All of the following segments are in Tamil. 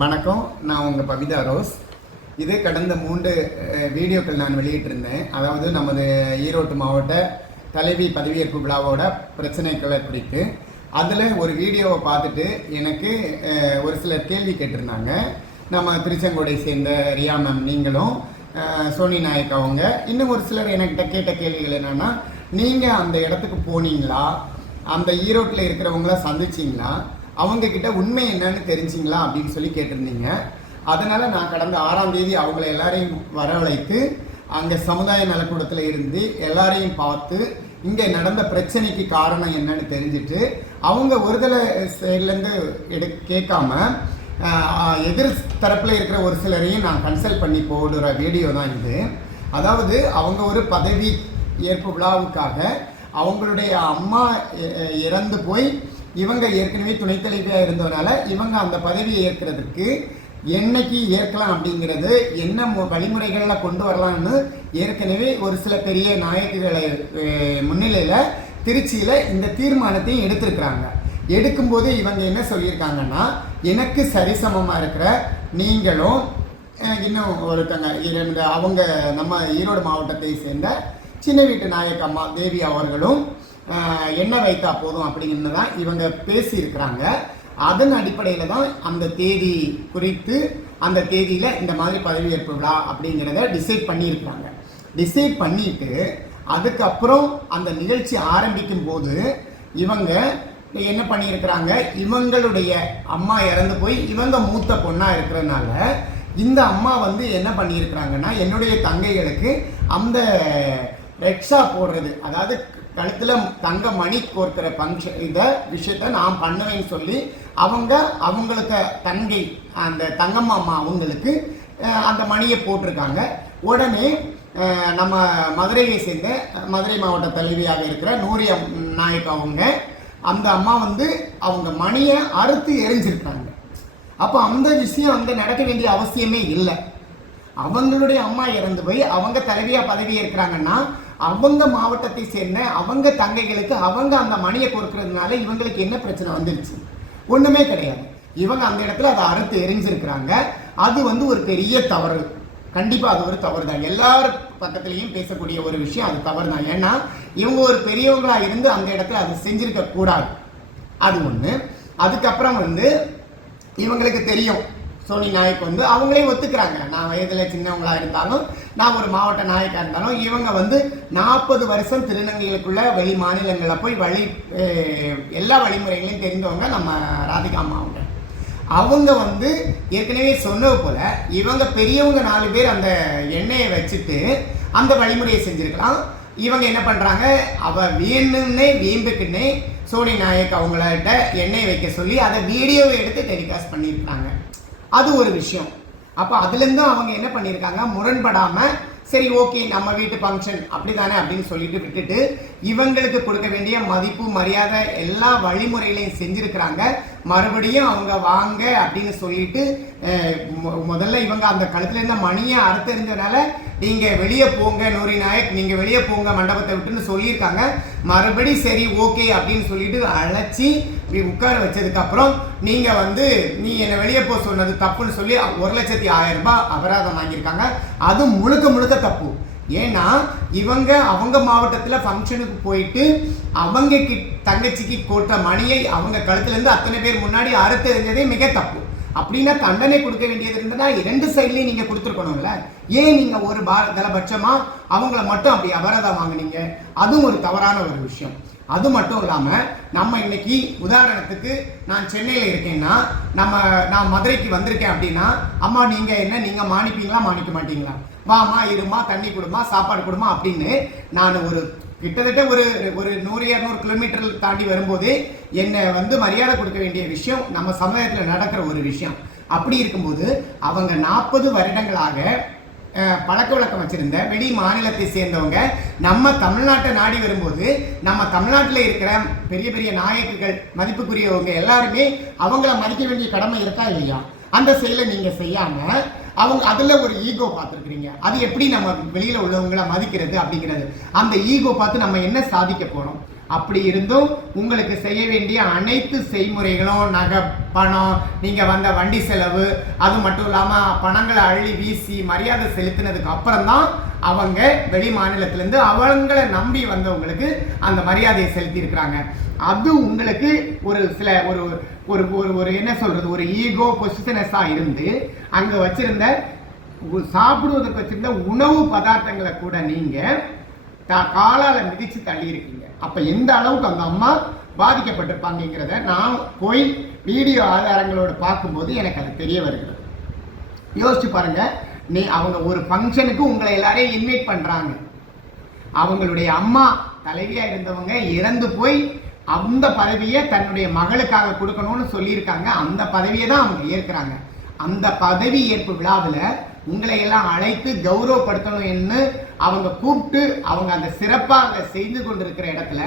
வணக்கம். நான் உங்கள் பவிதா ரோஸ். இது கடந்த 3 வீடியோக்கள் நான் வெளியிட்டிருந்தேன். அதாவது நமது ஈரோடு மாவட்ட தலைவி பதவியேற்பு விழாவோட பிரச்சனைகளை குறித்து. அதில் ஒரு வீடியோவை பார்த்துட்டு எனக்கு ஒரு சிலர் கேள்வி கேட்டிருந்தாங்க. நம்ம திருச்செங்கோடை சேர்ந்த ரியா மேம் நீங்களும், சோனி நாயக் அவங்க, இன்னும் ஒரு சிலர் என்கிட்ட கேட்ட கேள்விகள் என்னென்னா, நீங்கள் அந்த இடத்துக்கு போனீங்களா, அந்த ஈரோட்டில் இருக்கிறவங்கள சந்திச்சிங்களா, அவங்கக்கிட்ட உண்மை என்னன்னு தெரிஞ்சிங்களா அப்படின்னு சொல்லி கேட்டிருந்தீங்க. அதனால் நான் கடந்த 6ஆம் தேதி அவங்கள எல்லாரையும் வரவழைத்து அங்கே சமுதாய நலக்கூடத்தில் இருந்து எல்லாரையும் பார்த்து இங்கே நடந்த பிரச்சனைக்கு காரணம் என்னன்னு தெரிஞ்சுட்டு அவங்க ஒருதலை சைட்லேருந்து கேட்காம எதிர் தரப்பில் இருக்கிற ஒரு சிலரையும் நான் கன்சல்ட் பண்ணி போடுற வீடியோ தான் இது. அதாவது அவங்க ஒரு பதவி ஏற்பு விழாவுக்காக அவங்களுடைய அம்மா இறந்து போய் இவங்க ஏற்கனவே துணைத் தலைவியாக இருந்ததுனால இவங்க அந்த பதவியை ஏற்கிறதுக்கு என்னைக்கு ஏற்கலாம் அப்படிங்கிறது என்ன வழிமுறைகளில் கொண்டு வரலாம்னு ஏற்கனவே ஒரு சில பெரிய நாயக்குகளை முன்னிலையில் திருச்சியில் இந்த தீர்மானத்தையும் எடுத்திருக்கிறாங்க. எடுக்கும்போது இவங்க என்ன சொல்லியிருக்காங்கன்னா, எனக்கு சரிசமமாக இருக்கிற நீங்களும் இன்னும் ஒருத்தங்க அவங்க நம்ம ஈரோடு மாவட்டத்தை சேர்ந்த சின்ன வீட்டு நாயக் அம்மா தேவி அவர்களும் என்ன வைத்தா போதும் அப்படின்னு தான் இவங்க பேசியிருக்கிறாங்க. அதன் அடிப்படையில் தான் அந்த தேதி குறித்து அந்த தேதியில் இந்த மாதிரி பதவியேற்பு விழா அப்படிங்கிறத டிசைட் பண்ணியிருக்கிறாங்க. டிசைட் பண்ணிட்டு அதுக்கப்புறம் அந்த நிகழ்ச்சி ஆரம்பிக்கும் போது இவங்க என்ன பண்ணியிருக்கிறாங்க, இவங்களுடைய அம்மா இறந்து போய் இவங்க மூத்த பொண்ணாக இருக்கிறதுனால இந்த அம்மா என்ன பண்ணியிருக்கிறாங்கன்னா, என்னுடைய தங்கைகளுக்கு அந்த ரெக்ஷா போடுறது, அதாவது கழுத்தில் தங்க மணி கோர்க்கிற ஃபங்க்ஷன், இந்த விஷயத்த நான் பண்ணுவேன்னு சொல்லி அவங்களுக்கு தங்கை அந்த தங்கம்மா அவங்களுக்கு அந்த மணியை போட்டிருக்காங்க. உடனே நம்ம மதுரையை சேர்ந்த மதுரை மாவட்ட தலைவியாக இருக்கிற நூரி நாயக் அவங்க அந்த அம்மா அவங்க மணியை அறுத்து எரிஞ்சிருக்காங்க. அப்போ அந்த விஷயம் அங்கே நடக்க வேண்டிய அவசியமே இல்லை. அவங்களுடைய அம்மா இறந்து போய் அவங்க தலைவியாக பதவி ஏற்கிறாங்கன்னா அவங்க மாவட்டத்தை சேர்ந்த அவங்க தங்கைகளுக்கு அவங்க அந்த மணியை கொடுக்கறதுனால இவங்களுக்கு என்ன பிரச்சனை வந்துருச்சு? ஒன்றுமே கிடையாது. இவங்க அந்த இடத்துல அதை அறுத்து எரிஞ்சிருக்கிறாங்க. அது ஒரு பெரிய தவறு. கண்டிப்பாக அது ஒரு தவறு தான். எல்லார் பக்கத்துலேயும் பேசக்கூடிய ஒரு விஷயம், அது தவறு தான். ஏன்னா இவங்க ஒரு பெரியவங்களாக இருந்து அந்த இடத்துல அதை செஞ்சிருக்க கூடாது. அது ஒன்று. அதுக்கப்புறம் இவங்களுக்கு தெரியும், சோனி நாயக் அவங்களே ஒத்துக்கிறாங்க, நான் வயதில் சின்னவங்களாக இருந்தாலும் நான் ஒரு மாவட்ட நாயக்காக இருந்தாலும் இவங்க 40 வருஷம் திருநங்கைகளுக்குள்ள வெளி மாநிலங்களில் போய் எல்லா வழிமுறைகளையும் தெரிந்தவங்க நம்ம ராதிகா அம்மா அவங்க ஏற்கனவே சொன்னது போல் இவங்க பெரியவங்க 4 பேர் அந்த எண்ணெயை வச்சுட்டு அந்த வழிமுறையை செஞ்சுருக்கலாம். இவங்க என்ன பண்ணுறாங்க, வேணுன்னே வீம்புக்குன்னே சோனி நாயக் அவங்கள்ட்ட எண்ணெய் வைக்க சொல்லி அதை வீடியோவை எடுத்து டெலிகாஸ்ட் பண்ணியிருக்காங்க. அது ஒரு விஷயம். அப்போ அதுலேருந்து அவங்க என்ன பண்ணியிருக்காங்க, முரண்படாமல் சரி ஓகே நம்ம வீட்டு ஃபங்க்ஷன் அப்படி தானே அப்படின்னு சொல்லிட்டு விட்டுட்டு இவங்களுக்கு கொடுக்க வேண்டிய மதிப்பு மரியாதை எல்லா வழிமுறைகளையும் செஞ்சுருக்கிறாங்க. மறுபடியும் அவங்க வாங்க அப்படின்னு சொல்லிட்டு முதல்ல இவங்க அந்த கழுத்துல இருந்த மணியை அறுத்தறிஞ்சதுனால நீங்கள் வெளியே போங்க நூரி நாயக், நீங்கள் வெளியே போங்க மண்டபத்தை விட்டுன்னு சொல்லியிருக்காங்க. மறுபடி சரி ஓகே அப்படின்னு சொல்லிட்டு அழைச்சி உட்கார வச்சதுக்கப்புறம் நீங்கள் நீ என்னை வெளியே போக சொன்னது தப்புன்னு சொல்லி 1,10,000 ரூபாய் அபராதம் வாங்கியிருக்காங்க. அது முழுக்க தப்பு. ஏன்னா அவங்க மாவட்டத்தில் ஃபங்க்ஷனுக்கு போயிட்டு அவங்க தங்கச்சிக்கு போட்ட மணியை அவங்க கழுத்துலேருந்து அத்தனை பேர் முன்னாடி அறுத்து எறிஞ்சதே மிக தப்பு. அப்படின்னா தண்டனை கொடுக்க வேண்டியது இருந்ததுன்னா 2 சைட்லேயும் நீங்கள் கொடுத்துருக்கணும்ல. ஏன் நீங்கள் ஒரு தலைபட்சமாக அவங்கள மட்டும் அப்படி அபராதம் வாங்கினீங்க? அதுவும் ஒரு தவறான ஒரு விஷயம். அது மட்டும் இல்லாமல் நம்ம இன்னைக்கு உதாரணத்துக்கு நான் சென்னையில் இருக்கேன்னா நான் மதுரைக்கு வந்திருக்கேன் அப்படின்னா, அம்மா நீங்கள் மாணிப்பீங்களா மாணிக்க மாட்டீங்களா, வாமா இருமா தண்ணி கொடுமா சாப்பாடு கொடுமா அப்படின்னு நான் கிட்டத்தட்ட ஒரு 100-200 கிலோமீட்டர் தாண்டி வரும்போதே என்னை மரியாதை கொடுக்க வேண்டிய விஷயம் நம்ம சமுதாயத்தில் நடக்கிற ஒரு விஷயம். அப்படி இருக்கும்போது அவங்க 40 வருடங்களாக பழக்க வழக்கம் வச்சிருந்த வெளி மாநிலத்தை சேர்ந்தவங்க நம்ம தமிழ்நாட்டை நாடி வரும்போது நம்ம தமிழ்நாட்டில் இருக்கிற பெரிய பெரிய நாயக்குகள் மதிப்புக்குரியவங்க எல்லாருமே அவங்கள மதிக்க வேண்டிய கடமை இருக்கா இல்லையா? அந்த செயலை நீங்கள் செய்யாமல் அவங்க அதில் ஒரு ஈகோ பார்த்துருக்குறீங்க. அது எப்படி நம்ம வெளியில் உள்ளவங்களை மதிக்கிறது அப்படிங்கிறது, அந்த ஈகோ பார்த்து நம்ம என்ன சாதிக்க போகிறோம்? அப்படி இருந்தும் உங்களுக்கு செய்ய வேண்டிய அனைத்து செய்முறைகளும் நகை, பணம், நீங்கள் வந்த வண்டி செலவு, அது மட்டும் இல்லாமல் பணங்களை அள்ளி வீசி மரியாதை செலுத்தினதுக்கு அப்புறம் தான் அவங்க வெளி மாநிலத்திலேருந்து அவங்கள நம்பி வந்தவங்களுக்கு அந்த மரியாதையை செலுத்தியிருக்கிறாங்க. அது உங்களுக்கு ஒரு சில ஒரு ஒரு ஒரு என்ன சொல்கிறது, ஒரு ஈகோ பொசிஷனஸாக இருந்து அங்கே வச்சுருந்த சாப்பிடுவதற்கு வச்சுருந்த உணவு பதார்த்தங்களை கூட நீங்கள் காலால் மிதித்து தள்ளியிருக்கீங்க. அப்போ எந்த அளவுக்கு அந்த அம்மா பாதிக்கப்பட்டிருப்பாங்கிறத நான் போய் வீடியோ ஆதாரங்களோடு பார்க்கும்போது எனக்கு அது தெரிய வருகிறது. யோசிச்சு பாருங்க, அவங்க ஒரு ஃபங்க்ஷனுக்கு உங்களை எல்லாரையும் இன்வைட் பண்ணுறாங்க. அவங்களுடைய அம்மா தலைவியாக இருந்தவங்க இறந்து போய் அந்த பதவியை தன்னுடைய மகளுக்காக கொடுக்கணும்னு சொல்லியிருக்காங்க. அந்த பதவியை தான் அவங்க ஏற்கிறாங்க. அந்த பதவி ஏற்பு விழாவில் உங்களை எல்லாம் அழைத்து கௌரவப்படுத்தணும் என்று அவங்க கூப்பிட்டு அவங்க அந்த சிறப்பாக செய்து கொண்டிருக்கிற இடத்துல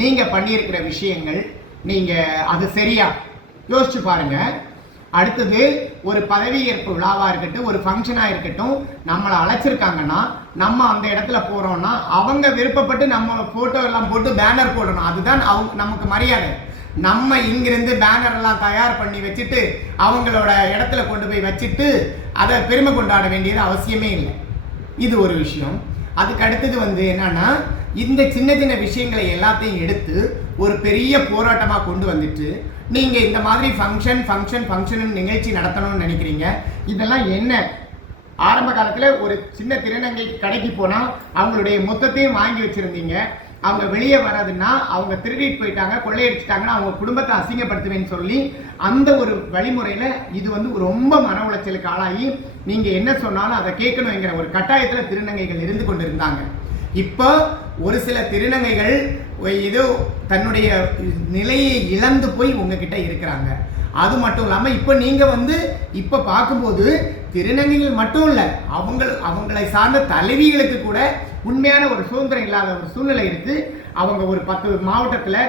நீங்கள் பண்ணியிருக்கிற விஷயங்கள், நீங்கள் அது சரியா யோசிச்சு பாருங்க. அடுத்தது ஒரு பதவி ஏற்பு விழாவாக இருக்கட்டும், ஒரு ஃபங்க்ஷனாக இருக்கட்டும், நம்மளை அழைச்சிருக்காங்கன்னா நம்ம அந்த இடத்துல போகிறோம்னா அவங்க விருப்பப்பட்டு நம்ம ஃபோட்டோ எல்லாம் போட்டு பேனர் போடணும். அதுதான் அவங்க நமக்கு மரியாதை. நம்ம இங்கிருந்து பேனர் எல்லாம் தயார் பண்ணி வச்சுட்டு அவங்களோட இடத்துல கொண்டு போய் வச்சுட்டு அதை பெருமை கொண்டாட வேண்டியது அவசியமே இல்லை. இது ஒரு விஷயம். அதுக்கு அடுத்தது என்னன்னா, இந்த சின்ன சின்ன விஷயங்களை எல்லாத்தையும் எடுத்து ஒரு பெரிய போராட்டமாக கொண்டு வந்துட்டு நீங்கள் இந்த மாதிரி ஃபங்க்ஷன் நிகழ்ச்சி நடத்தணும்னு நினைக்கிறீங்க. இதெல்லாம் என்ன? ஆரம்ப காலத்தில் ஒரு சின்ன திருநங்கை கடைக்கு போனால் அவங்களுடைய மொத்தத்தையும் வாங்கி வச்சுருந்தீங்க. அவங்க வெளியே வராதுன்னா அவங்க திருடிட்டு போயிட்டாங்க, கொள்ளையடிச்சிட்டாங்கன்னா அவங்க குடும்பத்தை அசிங்கப்படுத்துவேன்னு சொல்லி அந்த ஒரு வழிமுறையில் இது ரொம்ப மன உளைச்சலுக்கு ஆளாகி நீங்கள் என்ன சொன்னாலும் அதை கேட்கணுங்கிற ஒரு கட்டாயத்தில் திருநங்கைகள் இருந்து கொண்டு இருந்தாங்க. இப்போ ஒரு சில திருநங்கைகள் ஏதோ தன்னுடைய நிலையை இழந்து போய் உங்ககிட்ட இருக்கிறாங்க. அது மட்டும் இல்லாமல் இப்போ நீங்கள் இப்போ பார்க்கும்போது திருநங்கைகள் மட்டும் இல்லை, அவங்களை சார்ந்த தலைவிகளுக்கு கூட உண்மையான ஒரு சுதந்திரம் இல்லாத ஒரு சூழ்நிலை இருக்குது. அவங்க ஒரு 10 மாவட்டத்தில்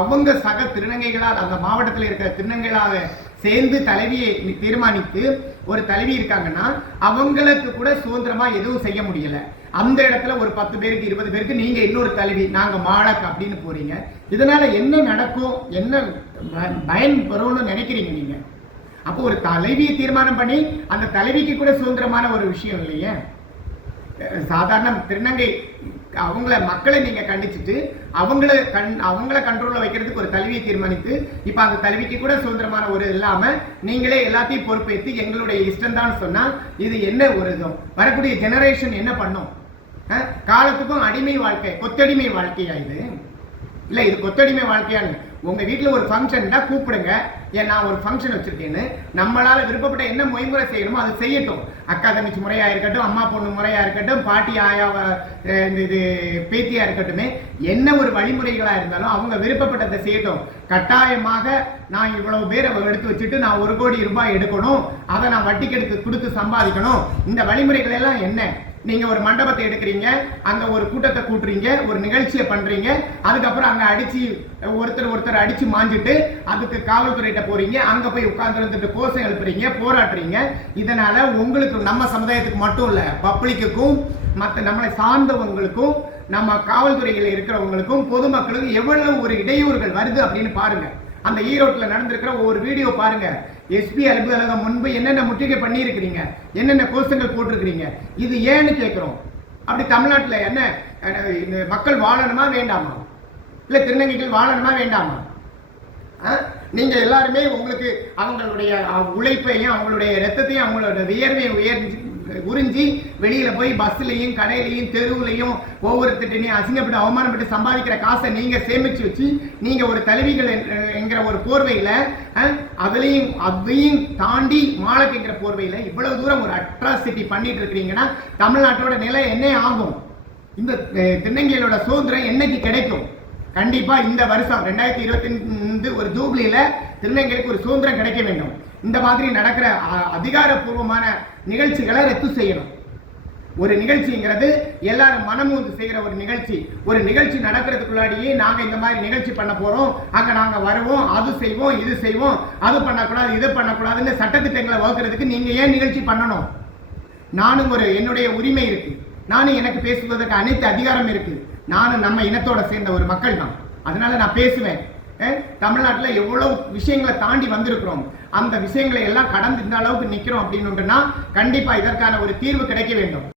அவங்க சக திருநங்கைகளால், அந்த மாவட்டத்தில் இருக்கிற திருநங்கைகளால் சேர்ந்து தலைவியை தீர்மானித்து ஒரு தலைவி இருக்காங்கன்னா அவங்களுக்கு கூட சுதந்திரமாக எதுவும் செய்ய முடியலை. அந்த இடத்துல ஒரு 10 பேருக்கு 20 பேருக்கு நீங்கள் இன்னொரு தலைவி, நாங்கள் மாடக் அப்படின்னு போகிறீங்க. இதனால் என்ன நடக்கும், என்ன பயன் வரும்னு நினைக்கிறீங்க நீங்கள்? அப்போ ஒரு தலைவியை தீர்மானம் பண்ணி அந்த தலைவிக்கு கூட சுதந்திரமான ஒரு விஷயம் இல்லையே. சாதாரண திருநங்கை மக்களை நீங்கள் கண்டிச்சுட்டு அவங்கள கண்ட்ரோலில் வைக்கிறதுக்கு ஒரு தலைவியை தீர்மானித்து இப்போ அந்த தலைவிக்கு கூட சுதந்திரமான ஒரு இல்லாமல் நீங்களே எல்லாத்தையும் பொறுப்பேற்று எங்களுடைய இஷ்டம்தான் சொன்னால் இது என்ன ஒரு இதுவும் வரக்கூடிய ஜெனரேஷன் என்ன பண்ணும்? காலத்துக்கும் அடிமை வாழ்க்கை, கொத்தடிமை வாழ்க்கையா இது? இல்லை, இது கொத்தடிமை வாழ்க்கையான்னு உங்கள் வீட்டில் ஒரு ஃபங்க்ஷன்னா கூப்பிடுங்க, ஏன் நான் ஒரு ஃபங்க்ஷன் வச்சுருக்கேன்னு நம்மளால் விருப்பப்பட்ட என்ன மொழிமுறை செய்யணுமோ அதை செய்யட்டும். அக்கா தங்கச்சி முறையாக இருக்கட்டும், அம்மா பொண்ணு முறையாக இருக்கட்டும், பாட்டி ஆயாவை இது பேத்தியாக இருக்கட்டுமே, என்ன ஒரு வழிமுறைகளாக இருந்தாலும் அவங்க விருப்பப்பட்டதை செய்யட்டும். கட்டாயமாக நான் இவ்வளவு பேர் எடுத்து வச்சுட்டு நான் 1 கோடி ரூபாய் எடுக்கணும், அதை நான் வட்டிக்கு கொடுத்து சம்பாதிக்கணும், இந்த வழிமுறைகள் எல்லாம் என்ன? நீங்கள் ஒரு மண்டபத்தை எடுக்கிறீங்க, அங்கே ஒரு கூட்டத்தை கூட்டுறீங்க, ஒரு நிகழ்ச்சியை பண்ணுறீங்க, அதுக்கப்புறம் அங்கே அடித்து ஒருத்தர் அடித்து மாஞ்சிட்டு அதுக்கு காவல்துறையிட்ட போகிறீங்க, அங்கே போய் உட்கார்ந்துட்டு கோஷம் எழுப்புறீங்க, போராடுறீங்க. இதனால் உங்களுக்கு நம்ம சமுதாயத்துக்கு மட்டும் இல்லை, பப்ளிக்குக்கும் மற்ற நம்மளை சார்ந்தவங்களுக்கும் நம்ம காவல்துறையில் இருக்கிறவங்களுக்கும் பொதுமக்களுக்கும் எவ்வளவு ஒரு இடையூறுகள் வருது அப்படின்னு பாருங்க. அந்த ஈரோட்டில் நடந்திருக்கிற ஒவ்வொரு வீடியோ பாருங்க. எஸ்பி அலுவலகம் முன்பு என்னென்ன முற்றுகை பண்ணியிருக்கிறீங்க, என்னென்ன கோஷங்கள் போட்டிருக்கிறீங்க. இது ஏன்னு கேட்குறோம். அப்படி தமிழ்நாட்டில் என்ன இந்த மக்கள் வாழணுமா வேண்டாமா? இல்லை திருநங்கைகள் வாழணுமா வேண்டாமா? நீங்கள் எல்லாருமே உங்களுக்கு அவங்களுடைய உழைப்பையும் அவங்களுடைய ரத்தத்தையும் அவங்களோட வியர்வையும் உறிஞ்சி வெளியில் போய் பஸ்லையும் கடையிலையும் தெருவுலையும் ஒவ்வொருத்திட்டையும் அசிங்கப்பட்டு அவமானப்பட்டு சம்பாதிக்கிற காசை நீங்கள் சேமித்து வச்சு நீங்கள் ஒரு தலைவிகள் என்கிற ஒரு போர்வையில் அதையும் தாண்டி மாலக்கிற போர்வையில் இவ்வளவு தூரம் ஒரு அட்ராசிட்டி பண்ணிட்டு இருக்கிறீங்கன்னா தமிழ்நாட்டோட நிலை என்ன ஆகும்? இந்த திருநங்கைகளோட சுதந்திரம் என்னைக்கு கிடைக்கும்? கண்டிப்பாக இந்த வருஷம் 2025 ஒரு ஜூப்ளியில் திருநங்கைகளுக்கு ஒரு சுதந்திரம் கிடைக்க வேண்டும். இந்த மாதிரி நடக்கிற அதிகாரப்பூர்வமான நிகழ்ச்சிகளை ரத்து செய்யணும். ஒரு நிகழ்ச்சிங்கிறது எல்லாரும் மனமுந்து செய்கிற ஒரு நிகழ்ச்சி நடக்கிறதுக்குள்ளாடியே நாங்கள் இந்த மாதிரி நிகழ்ச்சி பண்ண போகிறோம், அங்கே நாங்கள் வருவோம், அது செய்வோம், இது செய்வோம், அது பண்ணக்கூடாது, இது பண்ணக்கூடாதுன்னு சட்டத்திட்டங்களை வகுக்கிறதுக்கு நீங்கள் ஏன் நிகழ்ச்சி பண்ணணும்? நானும் என்னுடைய உரிமை இருக்குது, நானும் எனக்கு பேசுவதற்கு அனைத்து அதிகாரம் இருக்குது. நானும் நம்ம இனத்தோட சேர்ந்த ஒரு மக்கள் தான். அதனால நான் பேசுவேன். தமிழ்நாட்டில் எவ்வளவு விஷயங்களை தாண்டி வந்திருக்கிறோம், அந்த விஷயங்களை எல்லாம் கடந்து இந்த அளவுக்கு நிற்கிறோம் அப்படின்னுட்டுனா கண்டிப்பா இதற்கான ஒரு தீர்வு கிடைக்க வேண்டும்.